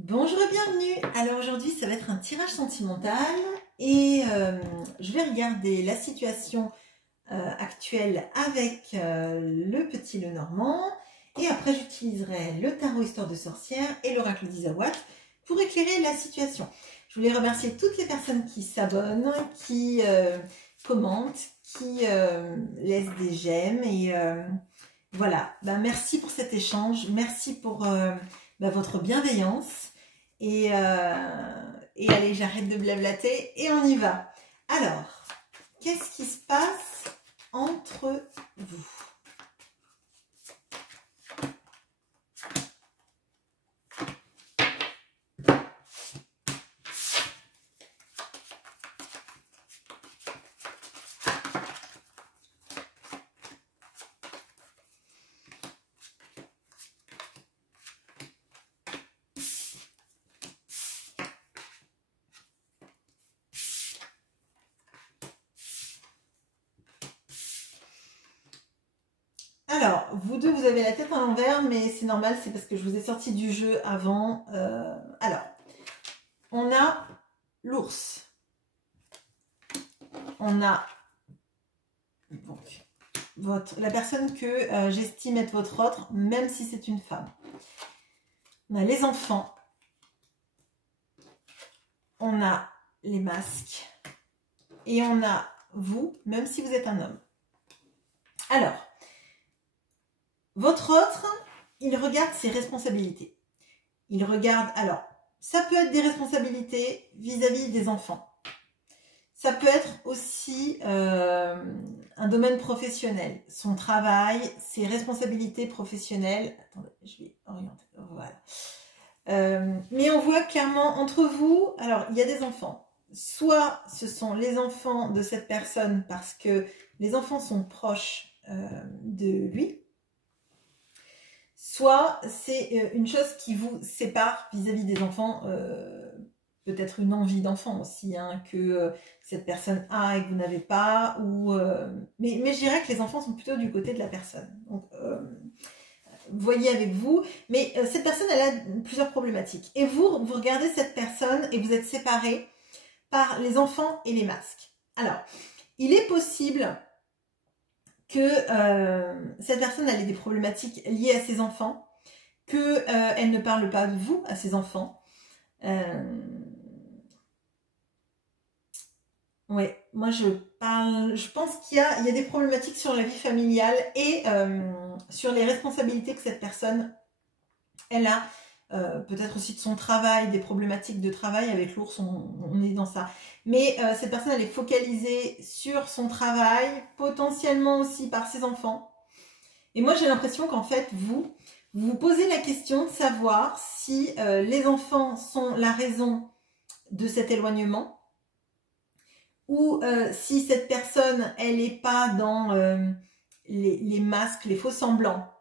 Bonjour et bienvenue. Alors aujourd'hui ça va être un tirage sentimental et je vais regarder la situation actuelle avec le petit Lenormand et après j'utiliserai le tarot histoire de sorcière et l'oracle d'Isawat pour éclairer la situation. Je voulais remercier toutes les personnes qui s'abonnent, qui commentent, qui laissent des j'aime et voilà. Merci pour cet échange, merci pour votre bienveillance. Et allez, j'arrête de blablater et on y va. Alors, qu'est-ce qui se passe entre vous? Alors, vous deux, vous avez la tête à l'envers, mais c'est normal, c'est parce que je vous ai sorti du jeu avant. Alors, on a l'ours. On a donc la personne que j'estime être votre autre, même si c'est une femme. On a les enfants. On a les masques. Et on a vous, même si vous êtes un homme. Alors, votre autre, il regarde ses responsabilités. Il regarde, alors, ça peut être des responsabilités vis-à-vis des enfants. Ça peut être aussi un domaine professionnel, son travail, ses responsabilités professionnelles. Attendez, je vais orienter, voilà. Mais on voit clairement entre vous, alors il y a des enfants. Soit ce sont les enfants de cette personne parce que les enfants sont proches de lui, soit c'est une chose qui vous sépare vis-à-vis des enfants, peut-être une envie d'enfant aussi, hein, que cette personne a et que vous n'avez pas, ou, mais je dirais que les enfants sont plutôt du côté de la personne. Donc, voyez avec vous, mais cette personne, elle a plusieurs problématiques. Et vous regardez cette personne et vous êtes séparés par les enfants et les masques. Alors, il est possible que cette personne elle ait des problématiques liées à ses enfants, qu'elle ne parle pas de vous à ses enfants. Ouais, moi je pense qu'il y a des problématiques sur la vie familiale et sur les responsabilités que cette personne elle a, peut-être aussi de son travail, des problématiques de travail. Avec l'ours, on est dans ça. Mais cette personne, elle est focalisée sur son travail, potentiellement aussi par ses enfants. Et moi, j'ai l'impression qu'en fait, vous vous posez la question de savoir si les enfants sont la raison de cet éloignement ou si cette personne, elle n'est pas dans les masques, les faux semblants.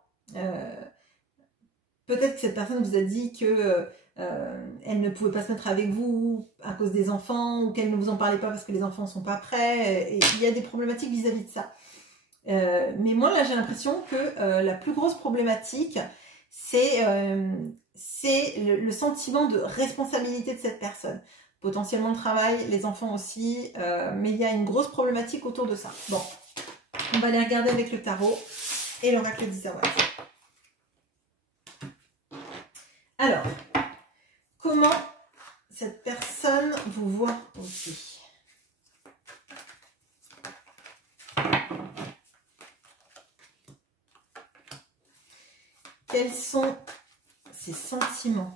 Peut-être que cette personne vous a dit que elle ne pouvait pas se mettre avec vous à cause des enfants, ou qu'elle ne vous en parlait pas parce que les enfants ne sont pas prêts. Et il y a des problématiques vis-à-vis de ça. Mais moi, là, j'ai l'impression que la plus grosse problématique, c'est le sentiment de responsabilité de cette personne. Potentiellement le travail, les enfants aussi, mais il y a une grosse problématique autour de ça. Bon, on va aller regarder avec le tarot et l'oracle d'Isawat. Alors, comment cette personne vous voit aussi? Quels sont ses sentiments?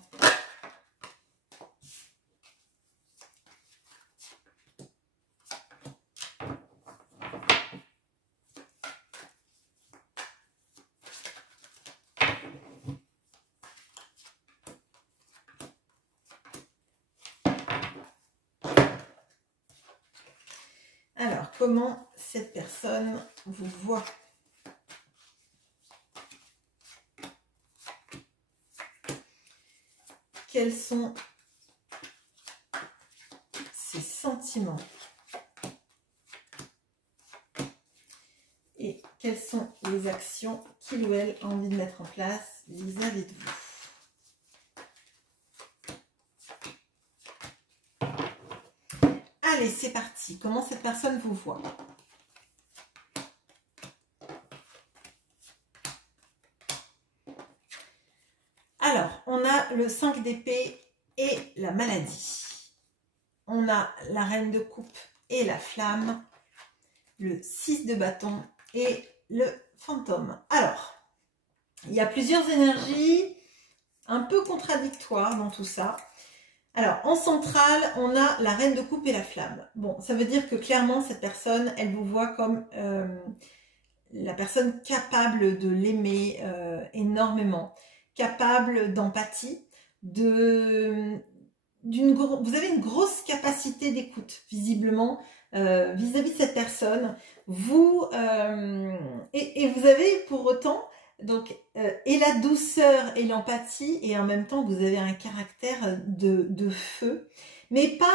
Alors, comment cette personne vous voit? Quels sont ses sentiments? Et quelles sont les actions qu'il ou elle a envie de mettre en place vis-à-vis de vous? Allez, c'est parti. Comment cette personne vous voit? Alors, on a le 5 d'épée et la maladie. On a la reine de coupe et la flamme, le 6 de bâton et le fantôme. Alors, il y a plusieurs énergies un peu contradictoires dans tout ça. Alors, en centrale, on a la reine de coupe et la flamme. Bon, ça veut dire que clairement, cette personne, elle vous voit comme la personne capable de l'aimer énormément, capable d'empathie, vous avez une grosse capacité d'écoute, visiblement, vis-à-vis de cette personne. Et vous avez pour autant donc, et la douceur et l'empathie, et en même temps, vous avez un caractère de feu, mais pas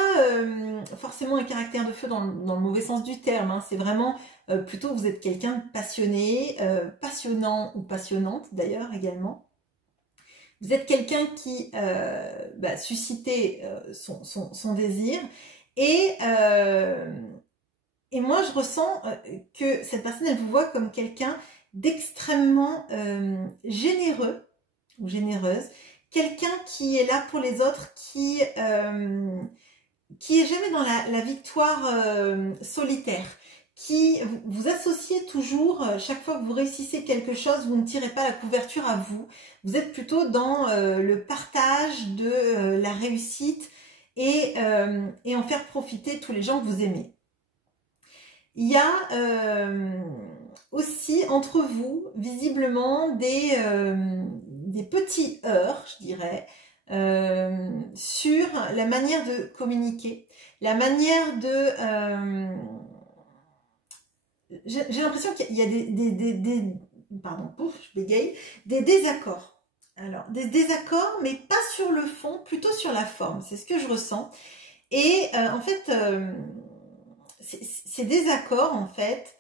forcément un caractère de feu dans le mauvais sens du terme, hein. C'est vraiment plutôt vous êtes quelqu'un de passionné, passionnant ou passionnante d'ailleurs également. Vous êtes quelqu'un qui suscitait son désir et moi je ressens que cette personne elle vous voit comme quelqu'un d'extrêmement généreux ou généreuse, quelqu'un qui est là pour les autres, qui est jamais dans la victoire solitaire, qui vous associez toujours, chaque fois que vous réussissez quelque chose, vous ne tirez pas la couverture à vous. Vous êtes plutôt dans le partage de la réussite et en faire profiter tous les gens que vous aimez. Il y a aussi entre vous, visiblement, des petits heurts, je dirais, sur la manière de communiquer, la manière de... j'ai l'impression qu'il y a pardon, je bégaye, des désaccords. Alors, des désaccords, mais pas sur le fond, plutôt sur la forme. C'est ce que je ressens. Et en fait, ces désaccords, en fait,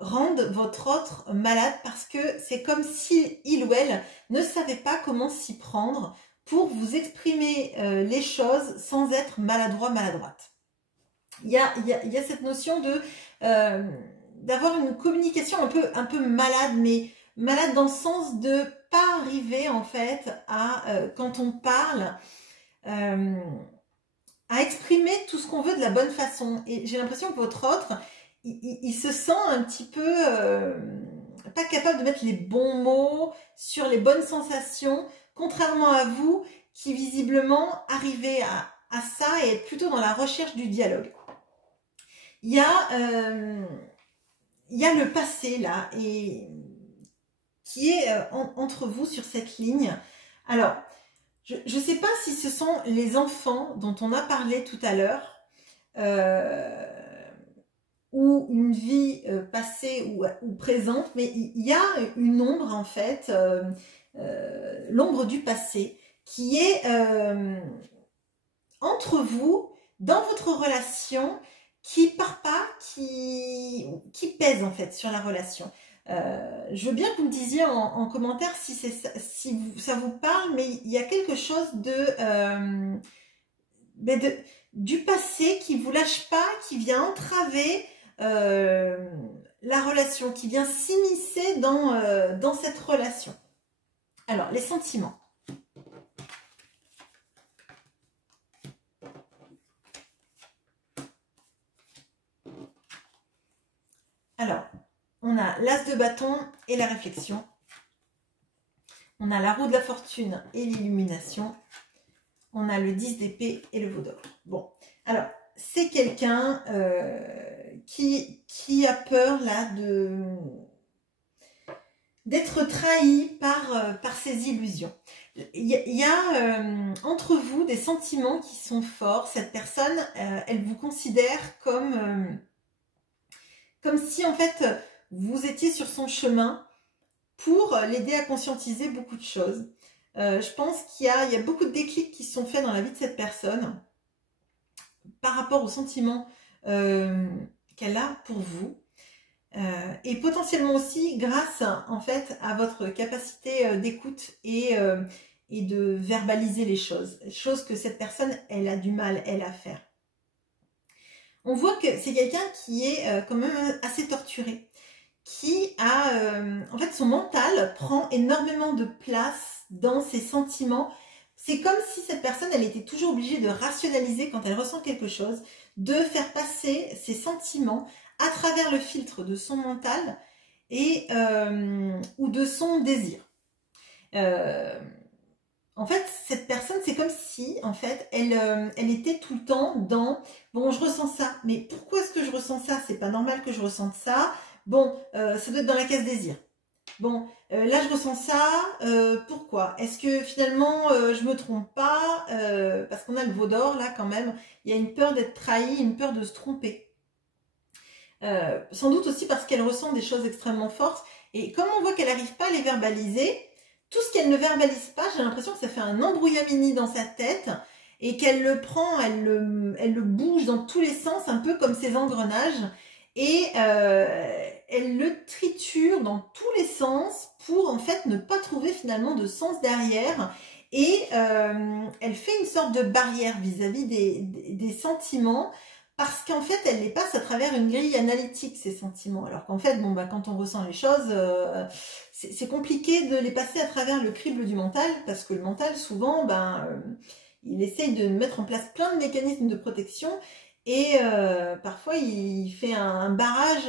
rendent votre autre malade parce que c'est comme si il ou elle ne savait pas comment s'y prendre pour vous exprimer les choses sans être maladroit, maladroite. Il y a cette notion de d'avoir une communication un peu malade, mais malade dans le sens de pas arriver en fait à quand on parle à exprimer tout ce qu'on veut de la bonne façon. Et j'ai l'impression que votre autre il se sent un petit peu pas capable de mettre les bons mots sur les bonnes sensations, contrairement à vous qui visiblement arrivez à ça et êtes plutôt dans la recherche du dialogue. Il y a le passé là, et qui est entre vous sur cette ligne. Alors, je ne sais pas si ce sont les enfants dont on a parlé tout à l'heure, ou une vie passée ou présente, mais il y a une ombre en fait, l'ombre du passé, qui est entre vous, dans votre relation, qui part pas, qui pèse en fait sur la relation. Je veux bien que vous me disiez en commentaire si ça vous parle, mais il y a quelque chose du passé qui vous lâche pas, qui vient entraver la relation, qui vient s'immiscer dans cette relation. Alors, les sentiments. Alors, on a l'as de bâton et la réflexion. On a la roue de la fortune et l'illumination. On a le 10 d'épée et le veau d'or. Bon, alors, c'est quelqu'un qui a peur là d'être trahi par ses illusions. Il y a entre vous des sentiments qui sont forts. Cette personne, elle vous considère comme si en fait vous étiez sur son chemin pour l'aider à conscientiser beaucoup de choses. Je pense qu'il y a beaucoup de déclics qui sont faits dans la vie de cette personne par rapport aux sentiments qu'elle a pour vous. Et potentiellement aussi grâce en fait à votre capacité d'écoute et de verbaliser les choses que cette personne elle a du mal elle à faire. On voit que c'est quelqu'un qui est quand même assez torturé, qui a, en fait, son mental prend énormément de place dans ses sentiments. C'est comme si cette personne, elle était toujours obligée de rationaliser quand elle ressent quelque chose, de faire passer ses sentiments à travers le filtre de son mental et ou de son désir. En fait, cette personne, c'est comme si, en fait, elle était tout le temps dans « bon, je ressens ça, mais pourquoi est-ce que je ressens ça? C'est pas normal que je ressente ça. Bon, ça doit être dans la case désir. Bon, là, je ressens ça, pourquoi? Est-ce que finalement, je me trompe pas? Parce qu'on a le veau d'or, là, quand même. Il y a une peur d'être trahi, une peur de se tromper. Sans doute aussi parce qu'elle ressent des choses extrêmement fortes. Et comme on voit qu'elle n'arrive pas à les verbaliser, tout ce qu'elle ne verbalise pas, j'ai l'impression que ça fait un embrouillamini dans sa tête et qu'elle le prend, elle le bouge dans tous les sens, un peu comme ses engrenages, et elle le triture dans tous les sens pour en fait ne pas trouver finalement de sens derrière, et elle fait une sorte de barrière vis-à-vis des sentiments, parce qu'en fait, elle les passe à travers une grille analytique, ces sentiments. Alors qu'en fait, bon, bah, quand on ressent les choses, c'est compliqué de les passer à travers le crible du mental, parce que le mental, souvent, il essaye de mettre en place plein de mécanismes de protection, et parfois, il fait un barrage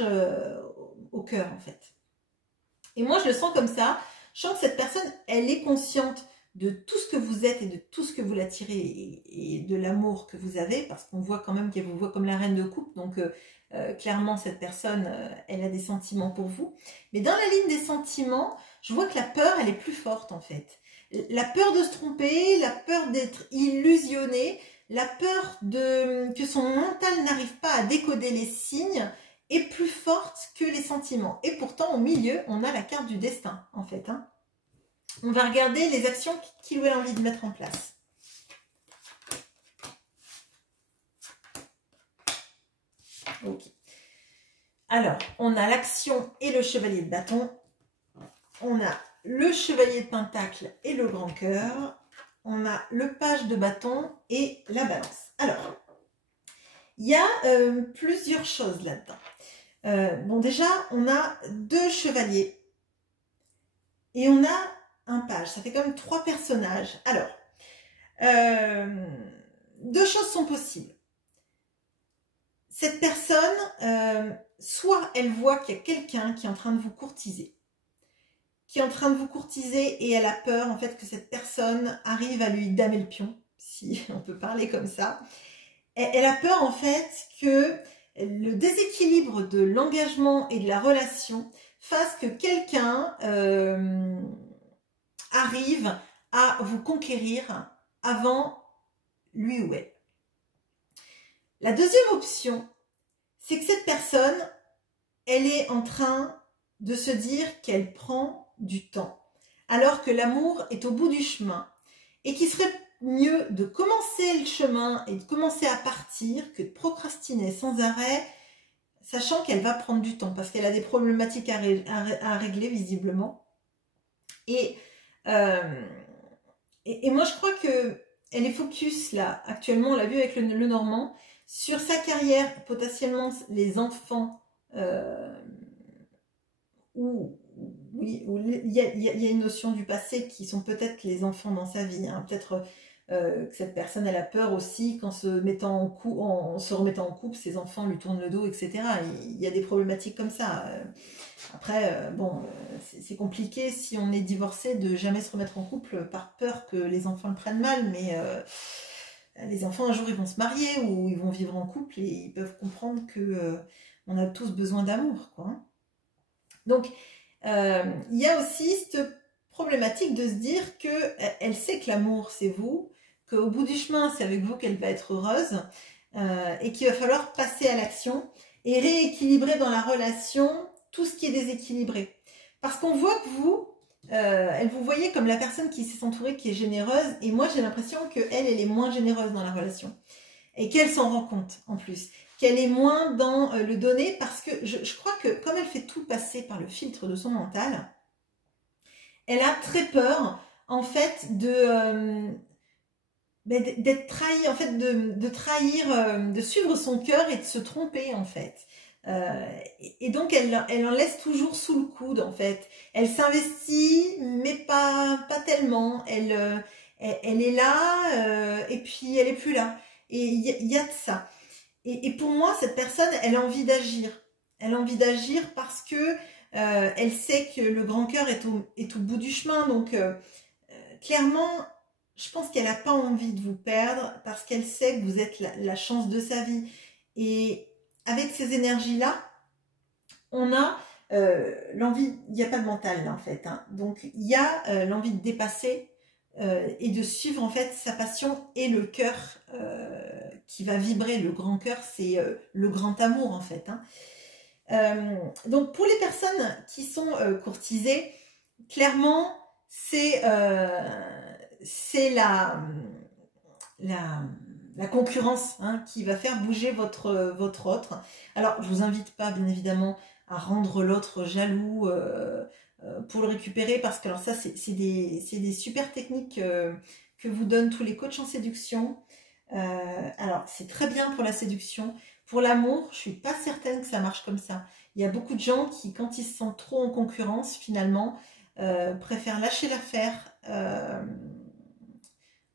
au cœur, en fait. Et moi, je le sens comme ça. Je sens que cette personne, elle est consciente de tout ce que vous êtes et de tout ce que vous l'attirez et de l'amour que vous avez, parce qu'on voit quand même qu'elle vous voit comme la reine de coupe, donc clairement cette personne, elle a des sentiments pour vous. Mais dans la ligne des sentiments, je vois que la peur, elle est plus forte en fait. La peur de se tromper, la peur d'être illusionné, la peur que son mental n'arrive pas à décoder les signes est plus forte que les sentiments. Et pourtant, au milieu, on a la carte du destin en fait, hein. On va regarder les actions qu'il ou elle a envie de mettre en place. Ok. Alors, on a l'action et le chevalier de bâton. On a le chevalier de pentacle et le grand cœur. On a le page de bâton et la balance. Alors, il y a plusieurs choses là-dedans. Bon, déjà, on a 2 chevaliers et on a un page. Ça fait quand même 3 personnages. Alors, 2 choses sont possibles. Cette personne, soit elle voit qu'il y a quelqu'un qui est en train de vous courtiser, et elle a peur en fait que cette personne arrive à lui damer le pion, si on peut parler comme ça. Elle a peur en fait que le déséquilibre de l'engagement et de la relation fasse que quelqu'un arrive à vous conquérir avant lui ou elle. La deuxième option, c'est que cette personne, elle est en train de se dire qu'elle prend du temps, alors que l'amour est au bout du chemin, et qu'il serait mieux de commencer le chemin et de commencer à partir que de procrastiner sans arrêt, sachant qu'elle va prendre du temps, parce qu'elle a des problématiques à régler visiblement. Et moi, je crois qu'elle est focus, là, actuellement, on l'a vu avec le Normand, sur sa carrière, potentiellement les enfants, où il y a une notion du passé qui sont peut-être les enfants dans sa vie, hein. Peut-être que cette personne, elle a peur aussi qu'en se remettant en couple, ses enfants lui tournent le dos, etc. Il y a des problématiques comme ça. Après, bon, c'est compliqué si on est divorcé de jamais se remettre en couple par peur que les enfants le prennent mal, mais les enfants, un jour, ils vont se marier ou ils vont vivre en couple et ils peuvent comprendre que on a tous besoin d'amour, quoi. Donc, il y a aussi cette problématique de se dire qu'elle sait que l'amour, c'est vous, qu'au bout du chemin, c'est avec vous qu'elle va être heureuse, et qu'il va falloir passer à l'action et rééquilibrer dans la relation tout ce qui est déséquilibré. Parce qu'on voit que vous, elle vous voyait comme la personne qui sait s'entourer, qui est généreuse, et moi j'ai l'impression qu'elle est moins généreuse dans la relation. Et qu'elle s'en rend compte en plus. Qu'elle est moins dans le donner, parce que je crois que comme elle fait tout passer par le filtre de son mental, elle a très peur en fait de d'être trahi, en fait, de trahir, de suivre son cœur et de se tromper, en fait. Et donc, elle en laisse toujours sous le coude, en fait. Elle s'investit, mais pas tellement. Elle est là, et puis elle est plus là. Et il y a de ça. Et pour moi, cette personne, elle a envie d'agir. Elle a envie d'agir parce que elle sait que le grand cœur est au bout du chemin. Donc, clairement, je pense qu'elle n'a pas envie de vous perdre parce qu'elle sait que vous êtes la chance de sa vie. Et avec ces énergies-là, on a l'envie, il n'y a pas de mental là en fait, hein. Donc il y a l'envie de dépasser et de suivre en fait sa passion et le cœur qui va vibrer. Le grand cœur, c'est le grand amour en fait, hein. Donc pour les personnes qui sont courtisées, clairement c'est la concurrence, hein, qui va faire bouger votre autre. Alors, je vous invite pas, bien évidemment, à rendre l'autre jaloux pour le récupérer, parce que alors ça, c'est des super techniques que vous donnent tous les coachs en séduction. Alors, c'est très bien pour la séduction. Pour l'amour, je suis pas certaine que ça marche comme ça. Il y a beaucoup de gens qui, quand ils se sentent trop en concurrence, finalement, préfèrent lâcher l'affaire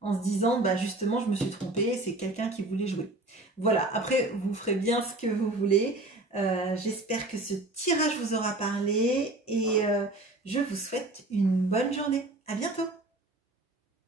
en se disant, bah justement, je me suis trompée, c'est quelqu'un qui voulait jouer. Voilà, après, vous ferez bien ce que vous voulez. J'espère que ce tirage vous aura parlé et je vous souhaite une bonne journée. À bientôt!